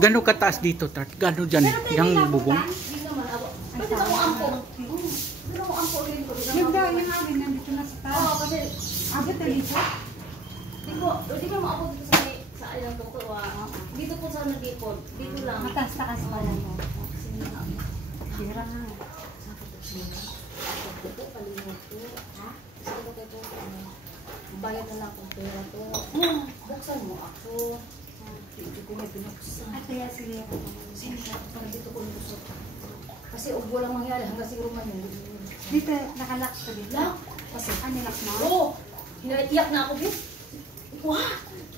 Gano'ng kataas dito, Tart? Gano'n dyan? Yung bubong? Hindi naman. Pwede sa kong ampo. Pero kung ampo rin ko. Yung daw, yung amin, nandito na sa taas. Oo, kasi... Abot na dito? Hindi ko maabot dito sa ilang doktor. Dito po sa nagipod. Dito lang. Mataas-takas pa lang po. Sira nga. Ito, kalimot to. Ha? Kasi ito kayo to. Bayad na lang kung pera to. Buksan mo ako. Hindi ko may binuksan. At kaya sige. Para dito ko nusot. Kasi huwag walang mangyari hanggang siguro man yun. Dito, nakalock ko dito. Lock? Kasi, Nilock mo? oo. Hinaiyak na ako, bis. Wah!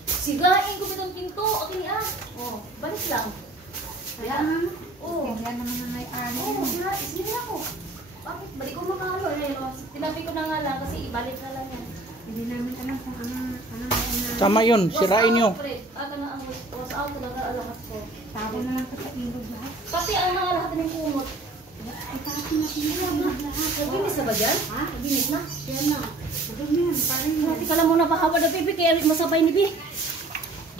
Sigain ko bitong pinto. Okay niya. Oo, balik lang. Kaya nga. Oo. Kaya naman na may ari. Oo, sinabi ako. Bakit? Balik ko makalo. Tinabi ko na nga lang kasi ibalik na lang yan. Hindi namin alam kung ano na. Tama yun, sirain nyo. Aka na ang was out talaga alahat ko. Tapo na lang ko sa ilog lahat. Pati ang mga lahat ng kumot. Ay, tapo na ilog lahat. Nabinis na ba dyan? Ha? Nabinis na? Yan na. Madumi yan. Parang yun. Hindi ka lang muna pahawa na Bibi kaya masabay ni Bi.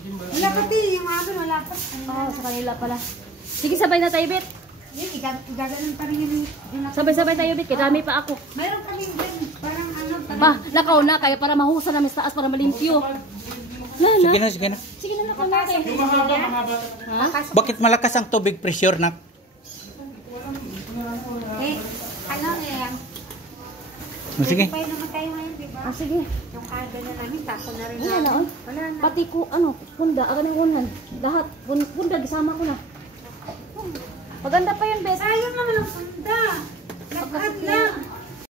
Wala pati. Yung amin, wala pa. Oo, sa kanila pala. Sige, sabay na tayo, Bit. Yan, igagalan pa rin yun. Sabay-sabay tayo, Bit. Kaya dami pa ako. Mayroon kami din. Parang ano. Ba, nakaw na kaya para mahusa namin sa taas para malimpyo. Sige na, sige na. Sige na, nakaw na kayo. Ha? Bakit malakas ang tubig pressure na? Eh, ano yan? Sige. Pwede naman tayo ngayon, di ba? Ah, sige. Yung karga na namin, tapo na rin Wala na, oh. Wala na. Pati ko, ano, punda, aga ng unan. Lahat, punda, gisama ko na. Maganda pa yun, Bes. Sayang naman ang punda. Nag-add lang.